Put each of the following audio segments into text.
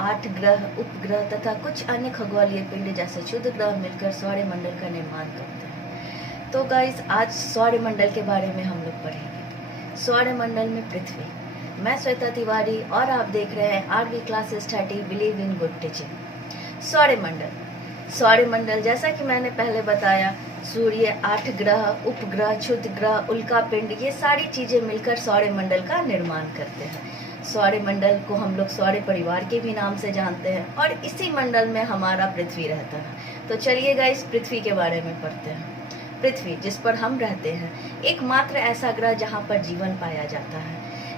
8 ग्रह, उपग्रह तथा कुछ अन्य खगोलीय पिंड जैसे क्षुद्र ग्रह मिलकर सौरमंडल का निर्माण करते हैं। तो गाइस, आज सौरमंडल के बारे में हम लोग पढ़ेंगे। सौरमंडल में पृथ्वी। मैं श्वेता तिवारी और आप देख रहे हैं RV classes 30 believe in good teaching. सौरमंडल जैसा कि मैंने पहले बताया, सूर्य, 8 ग्रह, उपग्रह, क्षुद्र ग्रह, उल्का पिंड, ये सारी चीजें मिलकर सौरमंडल का निर्माण करते हैं। सौरमंडल को हम लोग सौर परिवार के भी नाम से जानते हैं और इसी मंडल में हमारा पृथ्वी रहता है। तो चलिए गाइस, पृथ्वी के बारे में पढ़ते हैं। पृथ्वी, जिस पर हम रहते हैं, एकमात्र ऐसा ग्रह जहाँ पर जीवन पाया जाता है।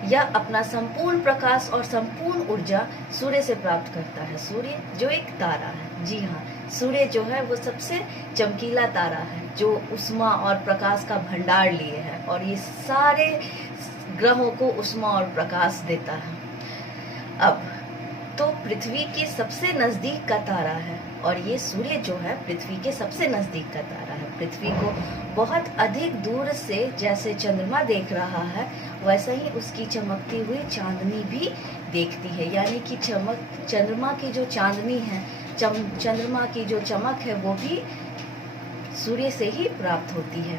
यह अपना संपूर्ण प्रकाश और संपूर्ण ऊर्जा सूर्य से प्राप्त करता है। सूर्य जो एक तारा है, जी हाँ, सूर्य जो है वो सबसे चमकीला तारा है जो उष्मा और प्रकाश का भंडार लिए है और ये सारे ग्रहों को उष्मा और प्रकाश देता है। अब तो पृथ्वी के सबसे नजदीक का तारा है और ये सूर्य जो है पृथ्वी के सबसे नजदीक का तारा है। पृथ्वी को बहुत अधिक दूर से जैसे चंद्रमा देख रहा है, वैसा ही उसकी चमकती हुई चांदनी भी देखती है। यानी कि चंद्रमा की जो चांदनी है, चंद्रमा की जो चमक है, वो भी सूर्य से ही प्राप्त होती है।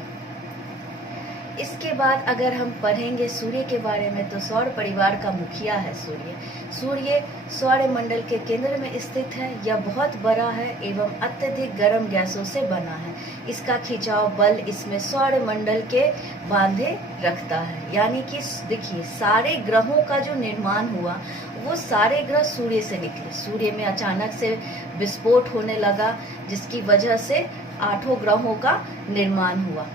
इसके बाद अगर हम पढ़ेंगे सूर्य के बारे में, तो सौर परिवार का मुखिया है सूर्य। सूर्य सौरमंडल के केंद्र में स्थित है। यह बहुत बड़ा है एवं अत्यधिक गर्म गैसों से बना है। इसका खिंचाव बल इसमें सौरमंडल के बांधे रखता है। यानी कि देखिए, सारे ग्रहों का जो निर्माण हुआ, वो सारे ग्रह सूर्य से निकले। सूर्य में अचानक से विस्फोट होने लगा, जिसकी वजह से 8 ग्रहों का निर्माण हुआ।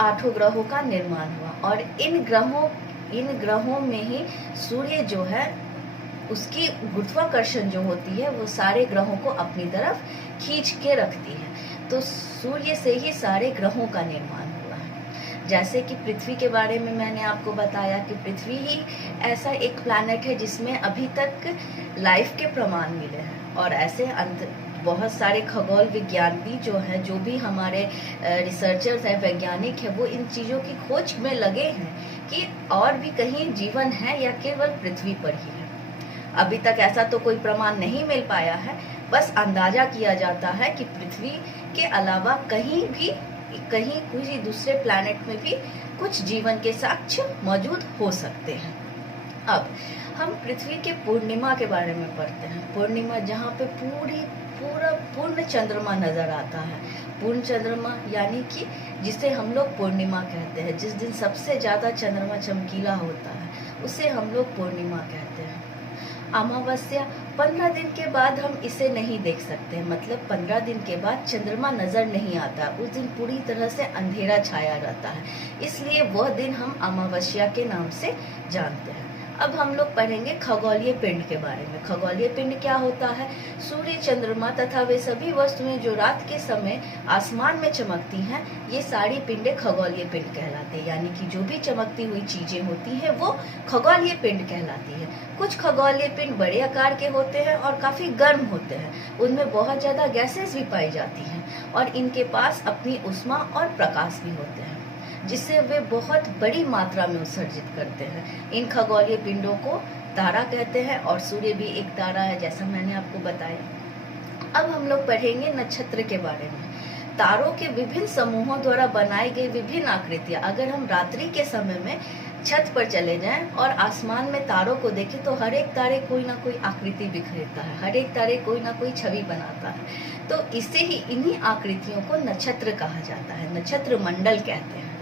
8 ग्रहों का निर्माण हुआ और इन ग्रहों में ही सूर्य जो है, उसकी गुरुत्वाकर्षण जो होती है, वो सारे ग्रहों को अपनी तरफ खींच के रखती है। तो सूर्य से ही सारे ग्रहों का निर्माण हुआ है। जैसे कि पृथ्वी के बारे में मैंने आपको बताया कि पृथ्वी ही ऐसा एक प्लैनेट है जिसमें अभी तक लाइफ के प्रमाण मिले हैं और ऐसे बहुत सारे खगोल विज्ञानी जो हैं, जो भी हमारे रिसर्चर्स हैं, वैज्ञानिक हैं, वो इन चीज़ों की खोज में लगे हैं कि और भी कहीं जीवन है या केवल पृथ्वी पर ही है। अभी तक ऐसा तो कोई प्रमाण नहीं मिल पाया है, बस अंदाजा किया जाता है कि पृथ्वी के अलावा कहीं किसी दूसरे प्लैनेट में भी कुछ जीवन के साक्ष्य मौजूद हो सकते हैं। अब हम पृथ्वी के पूर्णिमा के बारे में पढ़ते हैं। पूर्णिमा, जहाँ पे पूर्ण चंद्रमा नजर आता है। पूर्ण चंद्रमा यानी कि जिसे हम लोग पूर्णिमा कहते हैं। जिस दिन सबसे ज्यादा चंद्रमा चमकीला होता है, उसे हम लोग पूर्णिमा कहते हैं। अमावस्या, 15 दिन के बाद हम इसे नहीं देख सकते, मतलब 15 दिन के बाद चंद्रमा नजर नहीं आता। उस दिन पूरी तरह से अंधेरा छाया रहता है, इसलिए वह दिन हम अमावस्या के नाम से जानते हैं। अब हम लोग पढ़ेंगे खगोलीय पिंड के बारे में। खगोलीय पिंड क्या होता है? सूर्य, चंद्रमा तथा वे सभी वस्तुएं जो रात के समय आसमान में चमकती हैं, ये सारी पिंडें खगोलीय पिंड कहलाती है। यानी कि जो भी चमकती हुई चीजें होती हैं, वो खगोलीय पिंड कहलाती है। कुछ खगोलीय पिंड बड़े आकार के होते हैं और काफी गर्म होते हैं। उनमें बहुत ज्यादा गैसेस भी पाई जाती हैं और इनके पास अपनी उष्मा और प्रकाश भी होते हैं, जिससे वे बहुत बड़ी मात्रा में उत्सर्जित करते हैं। इन खगोलीय पिंडों को तारा कहते हैं और सूर्य भी एक तारा है, जैसा मैंने आपको बताया। अब हम लोग पढ़ेंगे नक्षत्र के बारे में। तारों के विभिन्न समूहों द्वारा बनाई गई विभिन्न आकृतियां। अगर हम रात्रि के समय में छत पर चले जाएं और आसमान में तारों को देखें, तो हर एक तारे कोई ना कोई आकृति बिखेरता है, हर एक तारे कोई ना कोई छवि बनाता है। तो इससे ही इन्हीं आकृतियों को नक्षत्र कहा जाता है, नक्षत्र मंडल कहते हैं।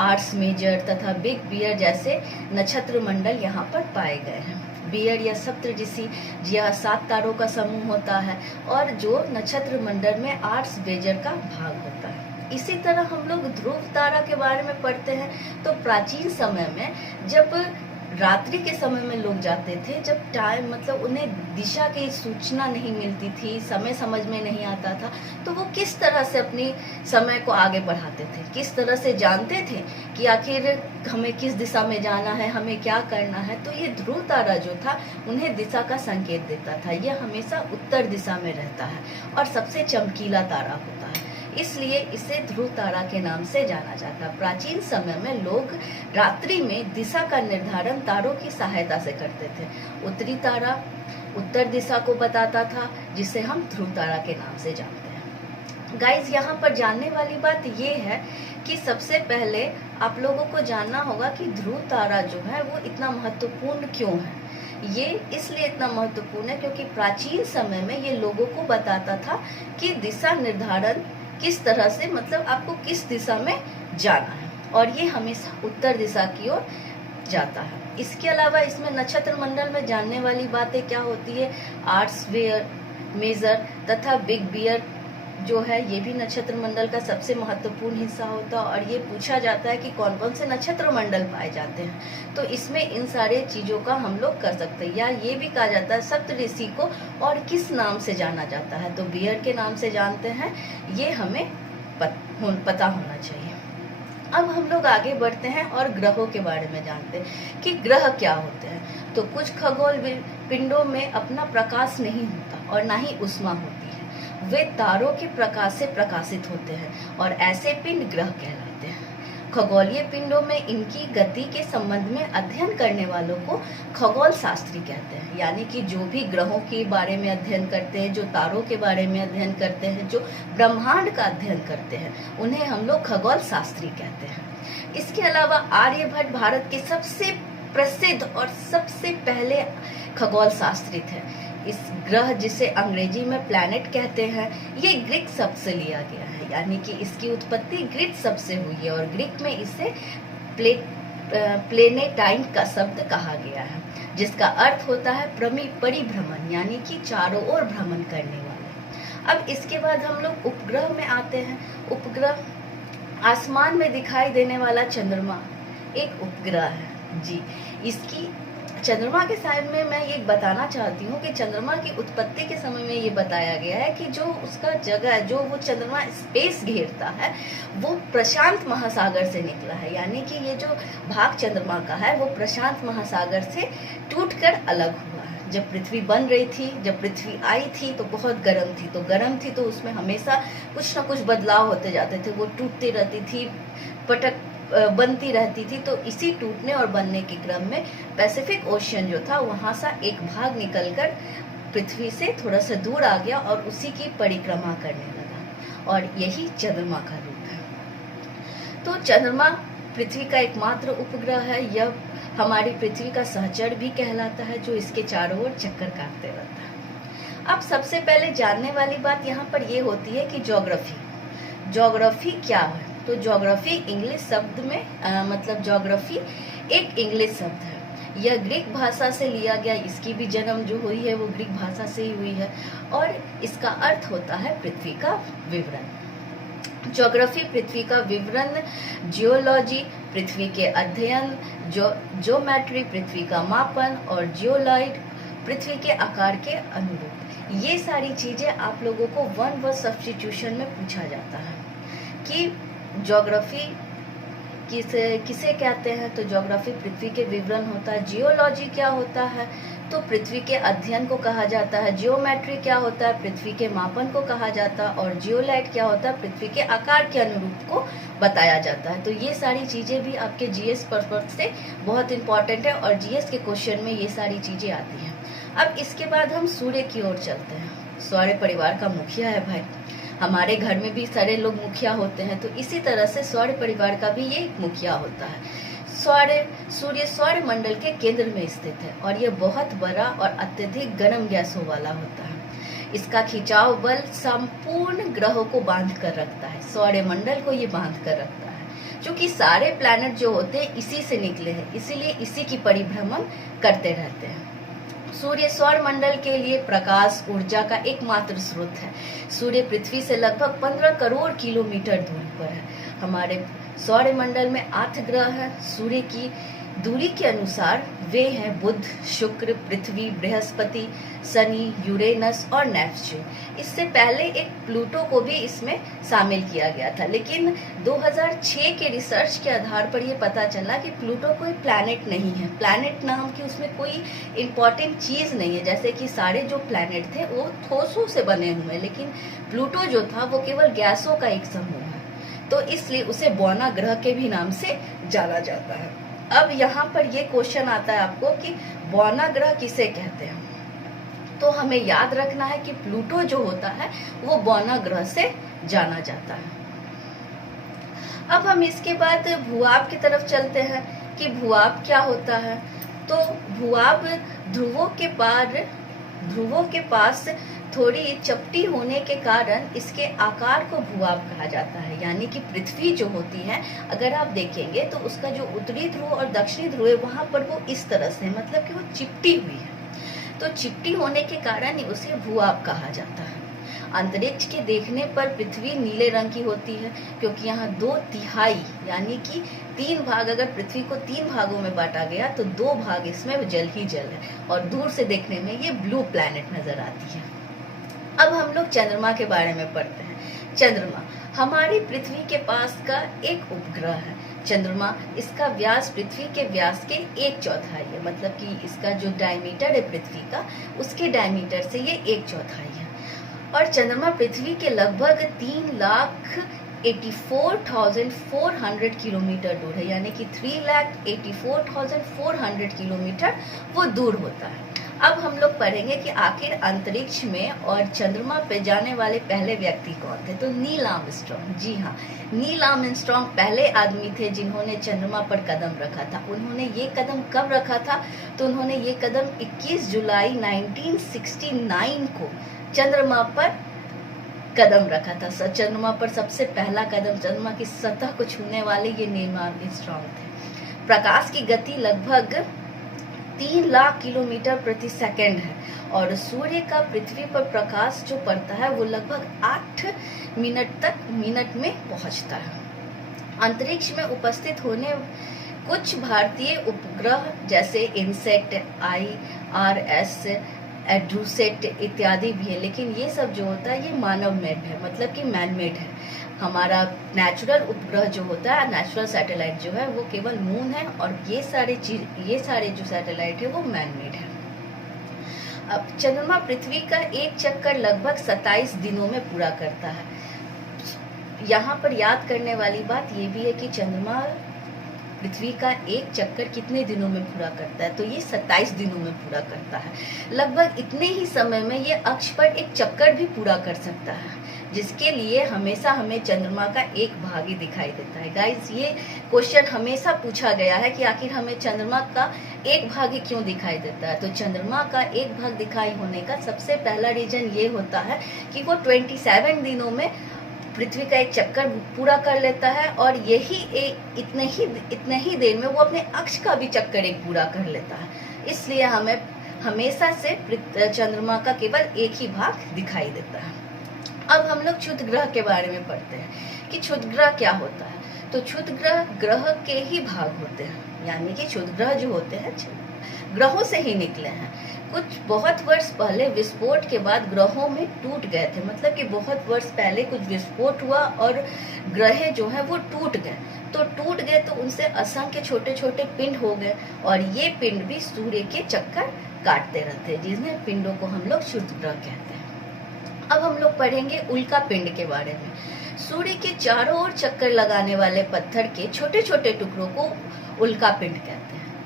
आर्स मेजर तथा बिग बियर जैसे नक्षत्र मंडल यहाँ पर पाए गए हैं। बियर या सप्तऋषि, यह 7 तारों का समूह होता है और जो नक्षत्र मंडल में आर्स मेजर का भाग होता है। इसी तरह हम लोग ध्रुव तारा के बारे में पढ़ते हैं। तो प्राचीन समय में जब रात्रि के समय में लोग जाते थे, जब टाइम मतलब उन्हें दिशा की सूचना नहीं मिलती थी, समय समझ में नहीं आता था, तो वो किस तरह से अपनी समय को आगे बढ़ाते थे, किस तरह से जानते थे कि आखिर हमें किस दिशा में जाना है, हमें क्या करना है। तो ये ध्रुव तारा जो था, उन्हें दिशा का संकेत देता था। यह हमेशा उत्तर दिशा में रहता है और सबसे चमकीला तारा होता है। इसलिए इसे ध्रुव तारा के नाम से जाना जाता है। प्राचीन समय में लोग रात्रि में दिशा का निर्धारण तारों की सहायता से करते थे। उत्तरी तारा उत्तर दिशा को बताता था, जिसे हम ध्रुव तारा के नाम से जानते हैं। गाइस, यहाँ पर जानने वाली बात ये है कि सबसे पहले आप लोगों को जानना होगा कि ध्रुव तारा जो है वो इतना महत्वपूर्ण क्यों है। ये इसलिए इतना महत्वपूर्ण है क्योंकि प्राचीन समय में ये लोगों को बताता था कि दिशा निर्धारण किस तरह से, मतलब आपको किस दिशा में जाना है, और ये हमेशा उत्तर दिशा की ओर जाता है। इसके अलावा इसमें नक्षत्र मंडल में जानने वाली बातें क्या होती है, आर्ट्स वेयर, मेजर तथा बिग बियर जो है ये भी नक्षत्र मंडल का सबसे महत्वपूर्ण हिस्सा होता है। और ये पूछा जाता है कि कौन कौन से नक्षत्र मंडल पाए जाते हैं, तो इसमें इन सारे चीज़ों का हम लोग कर सकते हैं। या ये भी कहा जाता है सप्तऋषि को और किस नाम से जाना जाता है, तो बियर के नाम से जानते हैं, ये हमें पता होना चाहिए। अब हम लोग आगे बढ़ते हैं और ग्रहों के बारे में जानते हैं कि ग्रह क्या होते हैं। तो कुछ खगोल पिंडों में अपना प्रकाश नहीं होता और ना ही ऊष्मा होती है, वे तारों के प्रकाश से प्रकाशित होते हैं और ऐसे पिंड ग्रह कहलाते हैं। खगोलीय पिंडों में इनकी गति के संबंध में अध्ययन करने वालों को खगोल शास्त्री कहते हैं। यानी कि जो भी ग्रहों के बारे में अध्ययन करते हैं, जो तारों के बारे में अध्ययन करते हैं, जो ब्रह्मांड का अध्ययन करते हैं, उन्हें हम लोग खगोल शास्त्री कहते हैं। इसके अलावा आर्यभट्ट भारत के सबसे प्रसिद्ध और सबसे पहले खगोल शास्त्री थे। इस ग्रह, जिसे अंग्रेजी में प्लैनेट कहते हैं, ये ग्रीक शब्द से लिया गया है, यानी कि इसकी उत्पत्ति ग्रीक शब्द से हुई है और ग्रीक में इसे प्लेनेटाइन का शब्द कहा गया है, जिसका अर्थ होता है परिभ्रमण, यानी कि चारों ओर भ्रमण करने वाले। अब इसके बाद हम लोग उपग्रह में आते हैं। उपग्रह आसमान में दिखाई देने वाला चंद्रमा एक उपग्रह है जी। इसकी चंद्रमा के साइड में मैं ये बताना चाहती हूँ कि चंद्रमा की उत्पत्ति के समय में ये बताया गया है कि जो उसका जगह, जो वो चंद्रमा स्पेस घेरता है, वो प्रशांत महासागर से निकला है। यानी कि ये जो भाग चंद्रमा का है वो प्रशांत महासागर से टूटकर अलग हुआ है। जब पृथ्वी बन रही थी, जब पृथ्वी आई थी तो बहुत गर्म थी, तो उसमें हमेशा कुछ ना कुछ बदलाव होते जाते थे, वो टूटती रहती थी, बनती रहती थी। तो इसी टूटने और बनने के क्रम में पैसिफिक ओशियन जो था, वहां सा एक भाग निकलकर पृथ्वी से थोड़ा सा दूर आ गया और उसी की परिक्रमा करने लगा, और यही चंद्रमा का रूप है। तो चंद्रमा पृथ्वी का एकमात्र उपग्रह है। यह हमारी पृथ्वी का सहचर भी कहलाता है, जो इसके चारों ओर चक्कर काटते रहता है। अब सबसे पहले जानने वाली बात यहाँ पर यह होती है कि ज्योग्राफी क्या है। तो ज्योग्राफी इंग्लिश शब्द में मतलब ज्योग्राफी एक इंग्लिश शब्द है। यह ग्रीक भाषा से लिया गया, इसकी भी जन्म जो हुई है वो ग्रीक भाषा से ही हुई है, और इसका अर्थ होता है पृथ्वी का विवरण। ज्योग्राफी पृथ्वी का विवरण, जियोलॉजी पृथ्वी के अध्ययन, ज्योमेट्री पृथ्वी का मापन, और जियोलॉइड पृथ्वी के आकार के अनुरूप। ये सारी चीजें आप लोगों को वन वर्ड सब्स्टिट्यूशन में पूछा जाता है कि ज्योग्राफी किसे कहते हैं। तो ज्योग्राफी पृथ्वी के विवरण होता है। जियोलॉजी क्या होता है, तो पृथ्वी के अध्ययन को कहा जाता है। जियोमेट्री क्या होता है, पृथ्वी के मापन को कहा जाता है। और जियोलाइट क्या होता है, पृथ्वी के आकार के अनुरूप को बताया जाता है। तो ये सारी चीजें भी आपके जीएस पर्पस से बहुत इंपॉर्टेंट है, और जीएस के क्वेश्चन में ये सारी चीजें आती हैं। अब इसके बाद हम सूर्य की ओर चलते हैं। सौर्य परिवार का मुखिया है भाई। हमारे घर में भी सारे लोग मुखिया होते हैं, तो इसी तरह से सौर्य परिवार का भी ये एक मुखिया होता है। सूर्य सौर मंडल के केंद्र में स्थित है, और यह बहुत बड़ा और अत्यधिक गर्म गैसों वाला होता है। इसका खिंचाव बल संपूर्ण ग्रहों को बांध कर रखता है। सौर मंडल को ये बांध कर रखता है, क्योंकि सारे प्लैनेट जो होते हैं इसी से निकले हैं, इसीलिए इसी की परिभ्रमण करते रहते हैं। सूर्य सौर मंडल के लिए प्रकाश ऊर्जा का एकमात्र स्रोत है। सूर्य पृथ्वी से लगभग 15 करोड़ किलोमीटर दूरी पर है। हमारे सौर मंडल में 8 ग्रह हैं। सूर्य की दूरी के अनुसार वे हैं बुध, शुक्र, पृथ्वी, बृहस्पति, शनि, यूरेनस और नेपच्यून। इससे पहले एक प्लूटो को भी इसमें शामिल किया गया था, लेकिन 2006 के रिसर्च के आधार पर यह पता चला कि प्लूटो कोई प्लैनेट नहीं है। प्लैनेट नाम की उसमें कोई इम्पॉर्टेंट चीज़ नहीं है, जैसे कि सारे जो प्लैनेट थे वो ठोसों से बने हुए, लेकिन प्लूटो जो था वो केवल गैसों का एक समूह है, तो इसलिए उसे बौना ग्रह के भी नाम से जाना जाता है। अब यहाँ पर ये क्वेश्चन आता है आपको कि बौना ग्रह किसे कहते हैं, तो हमें याद रखना है कि प्लूटो जो होता है वो बौना ग्रह से जाना जाता है। अब हम इसके बाद भूआब की तरफ चलते हैं कि भूआब क्या होता है। तो भूआब ध्रुवों के पास थोड़ी चपटी होने के कारण इसके आकार को भूआब कहा जाता है। यानी कि पृथ्वी जो होती है, अगर आप देखेंगे तो उसका जो उत्तरी ध्रुव और दक्षिणी ध्रुव है वहां पर वो इस तरह से, मतलब कि वो चिपटी हुई है, तो चिपटी होने के कारण ही उसे भूआब कहा जाता है। अंतरिक्ष के देखने पर पृथ्वी नीले रंग की होती है, क्योंकि यहाँ 2/3 यानी कि 3 भाग, अगर पृथ्वी को 3 भागों में बांटा गया तो 2 भाग इसमें जल ही जल है, और दूर से देखने में ये ब्लू प्लैनेट नजर आती है। अब हम लोग चंद्रमा के बारे में पढ़ते हैं। चंद्रमा हमारी पृथ्वी के पास का एक उपग्रह है। चंद्रमा, इसका व्यास पृथ्वी के व्यास के 1/4 है, मतलब कि इसका जो डायमीटर है पृथ्वी का, उसके डायमीटर से ये 1/4 है। और चंद्रमा पृथ्वी के लगभग 3,84,400 किलोमीटर दूर है, यानी कि 3,84,400 किलोमीटर वो दूर होता है। अब हम लोग पढ़ेंगे कि आखिर अंतरिक्ष में और चंद्रमा पे जाने वाले पहले व्यक्ति कौन थे। तो नील आर्मस्ट्रॉन्ग, जी हाँ, नील आर्मस्ट्रॉन्ग पहले आदमी थे जिन्होंने चंद्रमा पर कदम रखा था। उन्होंने ये कदम कब रखा था, तो उन्होंने ये कदम 21 जुलाई 1969 को चंद्रमा पर कदम रखा था। चंद्रमा पर सबसे पहला कदम, चंद्रमा की सतह को छूने वाले ये नील आर्मस्ट्रॉन्ग थे। प्रकाश की गति लगभग 3 लाख किलोमीटर प्रति सेकंड है, और सूर्य का पृथ्वी पर प्रकाश जो पड़ता है वो लगभग 8 मिनट में पहुंचता है। अंतरिक्ष में उपस्थित होने कुछ भारतीय उपग्रह जैसे इनसेट, IRS, एड्रूसेट इत्यादि भी है, लेकिन ये सब जो होता है ये मानव मेड है, मतलब कि मैन मेड है। हमारा नेचुरल उपग्रह जो होता है, नेचुरल सैटेलाइट जो है वो केवल मून है, और ये सारे जो सैटेलाइट है वो मैन मेड है। अब चंद्रमा पृथ्वी का एक चक्कर लगभग 27 दिनों में पूरा करता है। यहाँ पर याद करने वाली बात ये भी है कि चंद्रमा पृथ्वी का एक चक्कर कितने दिनों में पूरा करता है, तो ये 27 दिनों में पूरा करता है। लगभग इतने ही समय में ये अक्ष पर एक चक्कर भी पूरा कर सकता है, जिसके लिए हमेशा हमें चंद्रमा का एक भाग ही दिखाई देता है। गाइस, ये क्वेश्चन हमेशा पूछा गया है कि आखिर हमें चंद्रमा का एक भाग ही क्यों दिखाई देता है। तो चंद्रमा का एक भाग दिखाई होने का सबसे पहला रीजन ये होता है कि वो 27 दिनों में पृथ्वी का एक चक्कर पूरा कर लेता है, और इतने ही देर में वो अपने अक्ष का भी चक्कर एक पूरा कर लेता है। इसलिए हमें हमेशा से चंद्रमा का केवल एक ही भाग दिखाई देता है। अब हम लोग क्षुद्र ग्रह के बारे में पढ़ते हैं कि क्षुद्र ग्रह क्या होता है। तो क्षुद्र ग्रह के ही भाग होते हैं, यानी कि क्षुद्र ग्रह जो होते हैं ग्रहों से ही निकले हैं। कुछ बहुत वर्ष पहले विस्फोट के बाद ग्रहों में टूट गए थे, मतलब कि बहुत वर्ष पहले कुछ विस्फोट हुआ और ग्रह जो है वो टूट गए। तो टूट गए तो उनसे असंख्य छोटे छोटे पिंड हो गए, और ये पिंड भी सूर्य के चक्कर काटते रहते हैं, जिन्हें पिंडों को हम लोग क्षुद्र ग्रह कहते हैं। अब हम लोग पढ़ेंगे उल्का पिंड के बारे में। सूर्य के चारों ओर चक्कर लगाने वाले पत्थर के छोटे छोटे टुकड़ों को उल्का पिंड कहते हैं।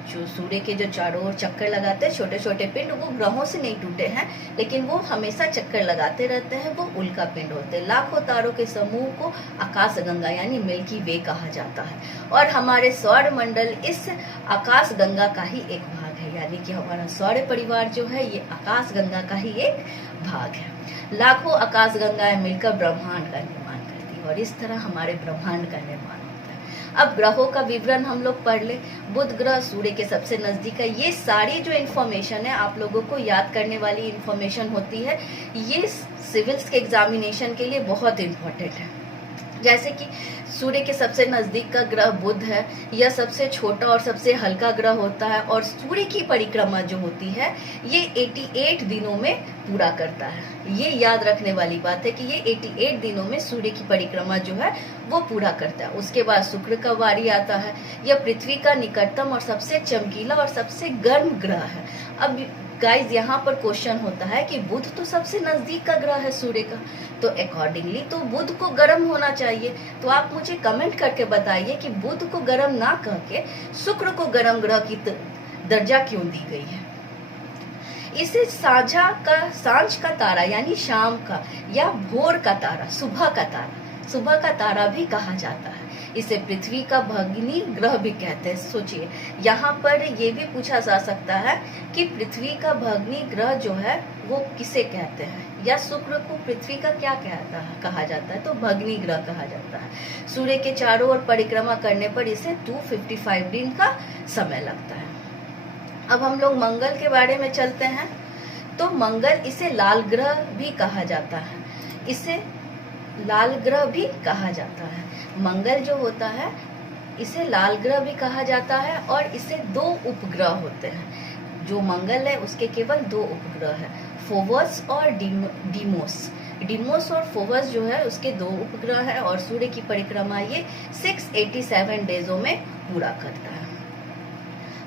जो सूर्य के जो चारों ओर चक्कर लगाते हैं छोटे छोटे पिंड, वो ग्रहों से नहीं टूटे हैं, लेकिन वो हमेशा चक्कर लगाते रहते हैं, वो उल्का पिंड होते हैं। लाखों तारों के समूह को आकाश गंगा यानी मिल्की वे कहा जाता है, और हमारे सौर मंडल इस आकाश गंगा का ही एक भाग है, यानी कि हमारा सौर परिवार जो है ये आकाश गंगा का ही एक भाग है। लाखों आकाश गंगाएं मिलकर ब्रह्मांड का निर्माण करती है, और इस तरह हमारे ब्रह्मांड का निर्माण होता है। अब ग्रहों का विवरण हम लोग पढ़ ले। बुध ग्रह सूर्य के सबसे नजदीक है। ये सारी जो इन्फॉर्मेशन है आप लोगों को याद करने वाली इन्फॉर्मेशन होती है, ये सिविल्स के एग्जामिनेशन के लिए बहुत इम्पोर्टेंट है। जैसे कि सूर्य के सबसे नजदीक का ग्रह बुध है, यह सबसे छोटा और सबसे हल्का ग्रह होता है, और सूर्य की परिक्रमा जो होती है ये 88 दिनों में पूरा करता है। ये याद रखने वाली बात है कि ये 88 दिनों में सूर्य की परिक्रमा जो है वो पूरा करता है। उसके बाद शुक्र का वारी आता है। यह पृथ्वी का निकटतम और सबसे चमकीला और सबसे गर्म ग्रह है। अब गाइज यहाँ पर क्वेश्चन होता है कि बुध तो सबसे नजदीक का ग्रह है सूर्य का, तो अकॉर्डिंगली तो बुध को गर्म होना चाहिए। तो आप मुझे कमेंट करके बताइए कि बुध को गर्म ना कह के शुक्र को गर्म ग्रह की दर्जा क्यों दी गई है। इसे सांझ का तारा यानी शाम का या भोर का तारा, सुबह का तारा भी कहा जाता है। इसे पृथ्वी का भगिनी ग्रह भी कहते हैं। सोचिए, यहाँ पर ये भी पूछा जा सकता है कि पृथ्वी का भगिनी ग्रह जो है वो किसे कहते हैं, या शुक्र को पृथ्वी का क्या कहा जाता है, तो भगिनी ग्रह कहा जाता है। सूर्य के चारों ओर परिक्रमा करने पर इसे 255 दिन का समय लगता है। अब हम लोग मंगल के बारे में चलते हैं। तो मंगल, इसे लाल ग्रह भी कहा जाता है। इसे लाल ग्रह भी कहा जाता है। मंगल जो होता है इसे लाल ग्रह भी कहा जाता है, और इसे 2 उपग्रह होते हैं। जो मंगल है उसके केवल 2 उपग्रह है, फोबस और डिमोस और फोबस जो है उसके 2 उपग्रह है, और सूर्य की परिक्रमा ये 687 डेजों में पूरा करता है।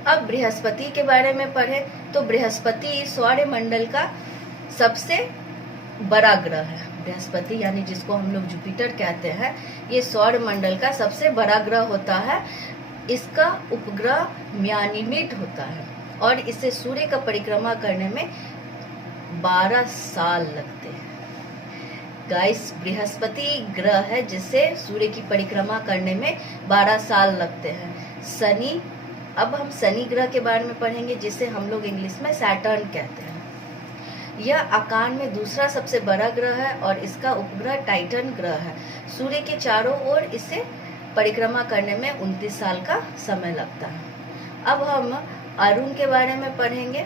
अब बृहस्पति के बारे में पढ़े तो बृहस्पति सौरमंडल का सबसे बड़ा ग्रह है। बृहस्पति यानी जिसको हम लोग जुपिटर कहते हैं, ये सौरमंडल का सबसे बड़ा ग्रह होता है। इसका उपग्रह म्यानिमिड होता है, और इसे सूर्य का परिक्रमा करने में 12 साल लगते हैं। गाइस, बृहस्पति ग्रह है जिसे सूर्य की परिक्रमा करने में 12 साल लगते हैं। शनि, अब हम शनि ग्रह के बारे में पढ़ेंगे जिसे हम लोग इंग्लिश में सैटर्न कहते हैं। यह आकार में दूसरा सबसे बड़ा ग्रह है, और इसका उपग्रह टाइटन ग्रह है। सूर्य के चारों ओर इसे परिक्रमा करने में 29 साल का समय लगता है। अब हम अरुण के बारे में पढ़ेंगे।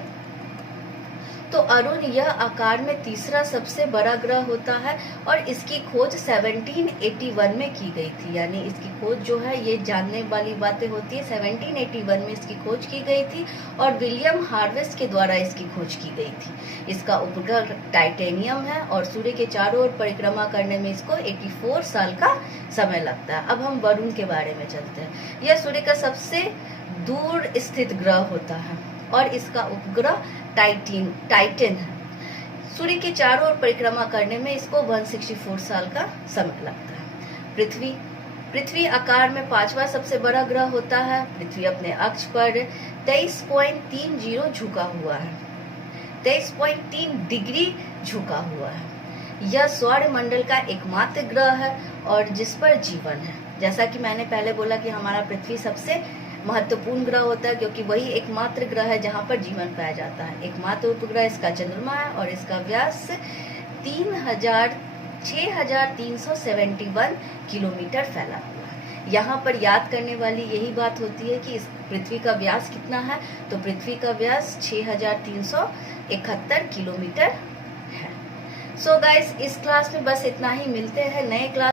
तो अरुण यह आकार में तीसरा सबसे बड़ा ग्रह होता है, और इसकी खोज 1781 में की गई थी। यानी इसकी खोज जो है, ये जानने वाली बातें होती है, 1781 में इसकी खोज की गई थी, और विलियम हार्वेस्ट के द्वारा इसकी खोज की गई थी। इसका उपग्रह टाइटेनियम है, और सूर्य के चारों ओर परिक्रमा करने में इसको 84 साल का समय लगता है। अब हम वरुण के बारे में चलते हैं। यह सूर्य का सबसे दूर स्थित ग्रह होता है, और इसका उपग्रह टाइटन है। सूर्य के चारों ओर परिक्रमा करने में इसको 164 साल का समय लगता है। पृथ्वी आकार में 5वां सबसे बड़ा ग्रह होता है। पृथ्वी अपने अक्ष पर 23.30 झुका हुआ है, 23.3 डिग्री झुका हुआ है। यह सौरमंडल का एकमात्र ग्रह है और जिस पर जीवन है। जैसा कि मैंने पहले बोला कि हमारा पृथ्वी सबसे महत्वपूर्ण ग्रह होता है, क्योंकि वही एकमात्र ग्रह है जहाँ पर जीवन पाया जाता है। एकमात्र उपग्रह इसका चंद्रमा है, और इसका व्यास 6371 किलोमीटर फैला हुआ है। यहाँ पर याद करने वाली यही बात होती है कि इस पृथ्वी का व्यास कितना है, तो पृथ्वी का व्यास 6371 किलोमीटर है। सो गाइस, इस क्लास में बस इतना ही। मिलते हैं नए क्लास